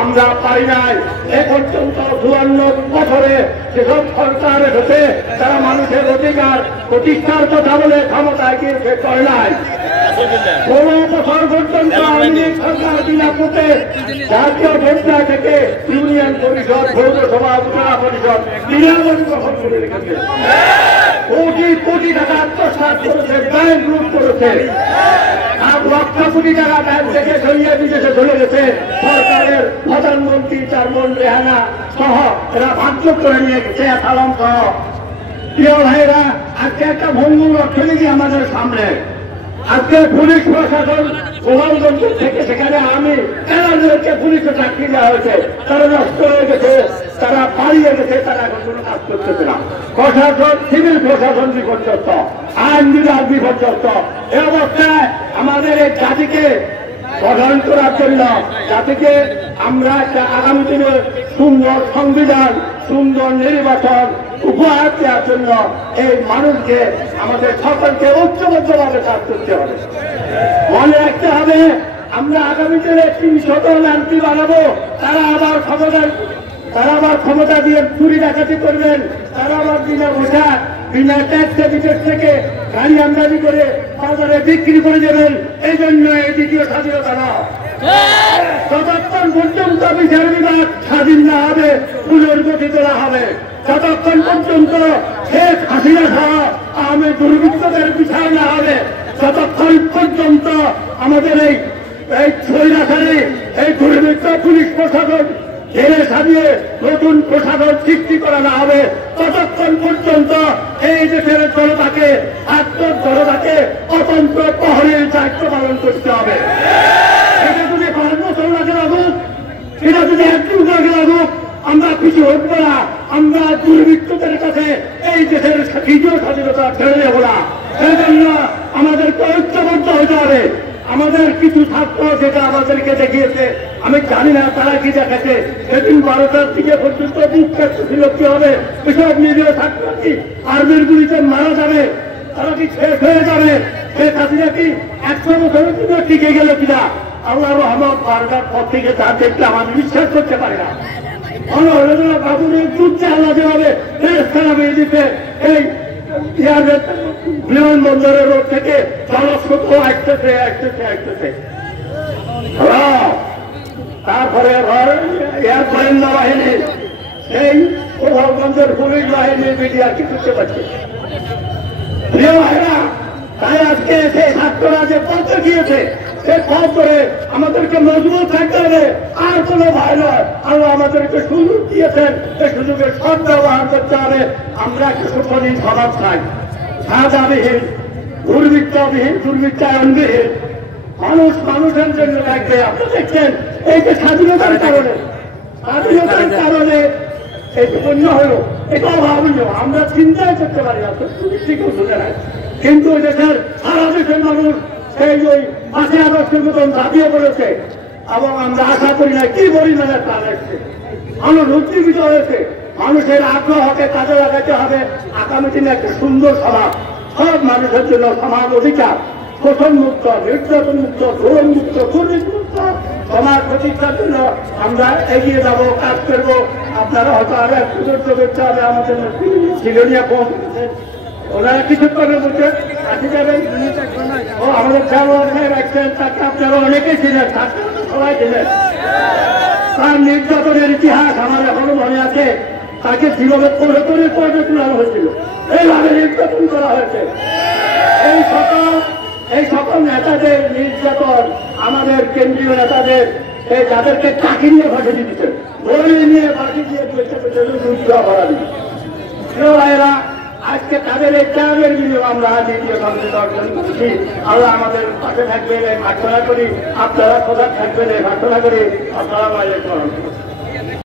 আমরা পারি নাই। এ পর্যন্ত 54 বছরে যেসব সরকার এসেছে তারা মানুষের অধিকার প্রতিষ্ঠার কথা বলে ক্ষমতায় গিয়ে করে নাই। 16 বছর পর্যন্ত আওয়ামী লীগ সরকার বিনা ভোটে জাতীয় পর্যায় থেকে ইউনিয়ন পরিষদ, পৌরসভা, উপজেলা পরিষদ বিনামূল্যে দখল করে রেখেছে। কোটি কোটি টাকা আত্মসাৎ করেছে, ব্যাংক লুট করেছে, 8 লক্ষ কোটি টাকা ব্যাংক থেকে সরিয়ে বিদেশে চলে গেছে। সরকারের প্রধানমন্ত্রী চারমন রেহানা সহ এরা ভাগ্য করে নিয়ে গেছে, আলম সহ। প্রিয় ভাইরা, আজকে একটা ভঙ্গুর অর্থনীতি আমাদের সামনে। আজকে পুলিশ প্রশাসন গোপালগঞ্জ থেকে সেখানে আমি এনাদেরকে পুলিশে চাকরি দেওয়া হয়েছে, তারা নষ্ট হয়ে গেছে, তারা পালিয়ে গেছে, তারা এখন কোনো কাজ করতেছে না। প্রশাসন, সিভিল প্রশাসন বিপর্যস্ত, আইন বিভাগ বিপর্যস্ত। এই অবস্থায় আমাদের এই জাতিকে গঠন করার জন্য, জাতিকে আমরা আগামী দিনে সুন্দর সংবিধান, সুন্দর নির্বাচন উপহার দেওয়ার জন্য এই মানুষকে আমাদের সকলকে ঐক্যবদ্ধভাবে কাজ করতে হবে। মনে রাখতে হবে, আমরা আগামী দিনে 300 এমপি বানাবো, তারা আবার ক্ষমতা দিয়ে চুরি ডাকাতি করবেন, তারা আবার বিনা ভোটা বিনা ট্যাক্সে বিদেশ থেকে গাড়ি আমদানি করে বাজারে বিক্রি করে দেবেন। এই জন্য এই দ্বিতীয় স্বাধীনতা না। যতক্ষণ পর্যন্ত বিচার বিভাগ স্বাধীন না হবে, পুনর্গঠিত না হবে, যতক্ষণ পর্যন্ত শেখ হাসিনা সহ আওয়ামী দুর্বৃত্তদের বিচার না হবে, ততক্ষণ পর্যন্ত আমাদের এই স্বৈরাচারী এই দুর্বৃত্ত পুলিশ প্রশাসন জেলে সাজিয়ে নতুন প্রশাসন সৃষ্টি করা না হবে, ততক্ষণ পর্যন্ত এই দেশের জনতাকে, জনতাকে অতন্ত্র প্রহরীর দায়িত্ব পালন করতে হবে। এটা যদি 5 বছর লাগে লাগুক, এটা যদি 1 যুগ লাগে লাগুক, আমরা কিছু হইব না। আমরা দুর্বৃত্তদের কাছে এই দেশের দ্বিতীয় স্বাধীনতা ছেড়ে দেব না। সেই জন্য আমাদেরকে ঐক্যবদ্ধ হতে হবে। আমাদের কিছু ছাত্র যেটা আমাদেরকে দেখিয়েছে, আমি জানি না তারা কি দেখাচ্ছে। সেদিন 12টার দিকে পর্যন্ত বুক ছিল কি হবে, এসব নিজের ছাত্র কি আর্মির গুলিতে মারা যাবে, তারা কি শেষ হয়ে যাবে, শেখ হাসিনা কি 100 বছরের জন্য টিকে গেল কিনা, আল্লাহ রহমত 12টার পর থেকে তা দেখলে আমাদের বিশ্বাস করতে পারে না। বাবুরের যুদ্ধে আল্লাহ যেভাবে দিতে এই বিমানবন্দরের রোড থেকে জনস্রোত আসতেছে। তারপরে এয়ার গোয়েন্দা বাহিনী, সেই গোপালগঞ্জের পুলিশ বাহিনী মিডিয়া কি করতে পারছে। প্রিয় ভাইরা, তাই আজকে সেই ছাত্ররা যে পথ গিয়েছে, সে পথ ধরে আমাদেরকে মজবুত থাকতে হবে। আর কোন ভয় নয়, আল্লাহ আমাদেরকে সুযোগ দিয়েছেন, এই সুযোগের সৎ ব্যবহার করতে হবে। আমরা একটা সুখী সমাজ চাই, সাদাবিহীন, দুর্বৃত্তবিহীন, দুর্বৃত্তায়নবিহীন। মানুষ মানুষের জন্য থাকবে। আপনি দেখছেন এই যে স্বাধীনতার কারণে এই অন্য হলো, এটা অভাবনীয়, আমরা চিন্তাই করতে পারি না, ঠিকও শুনে নাই। কিন্তু দেশের সারা দেশের মানুষ সেই ওই 5 আগস্টের মতন দাবিয়ে বলেছে, এবং আমরা আশা করি না কি পরিমাণে প্রাণ আসছে, মানুষ উজ্জীবিত হয়েছে। মানুষের আগ্রহকে কাজে লাগাতে হবে। আগামী দিনে একটা সুন্দর সমাজ, সব মানুষের জন্য সমাজ অধিকার, শোষণ মুক্ত, নির্যাতন মুক্ত, ধর্ম মুক্ত, দুর্নীতি মুক্ত সমাজ প্রতিষ্ঠার জন্য আমরা এগিয়ে যাব, কাজ করবো। আপনারা হয়তো আরো একটু ধৈর্য করতে হবে। আমাদের সিলোনিয়া পৌঁছেছেন, ওনারা কিছুক্ষণের মধ্যে আসে যাবেন। ও আমাদের খেলোয়াড় সাহেব একজন, তাকে আপনারা অনেকেই ছিলেন, সবাই ছিলেন। তার নির্যাতনের ইতিহাস আমার এখনো মনে আছে। তাকে যেভাবে করে তোলানো হয়েছিল, এইভাবে নির্যাতন করা হয়েছে। এই সকল নেতাদের নির্যাতন, আমাদের কেন্দ্রীয় নেতাদের যাদেরকে চাকরি নিয়ে ফাঁসি দিচ্ছেন, দড়ি নিয়ে ফাঁসি দিয়ে যুদ্ধ করাবি। ভাইয়েরা, আজকে তাদের এই ত্যাগের বিনিয়োগ আমরা দ্বিতীয় সংসদ অর্জন করছি। আল্লাহ আমাদের পাশে থাকবেন এই প্রার্থনা করি, আপনারা কোথায় থাকবেন এই প্রার্থনা করি। আসসালামু আলাইকুম।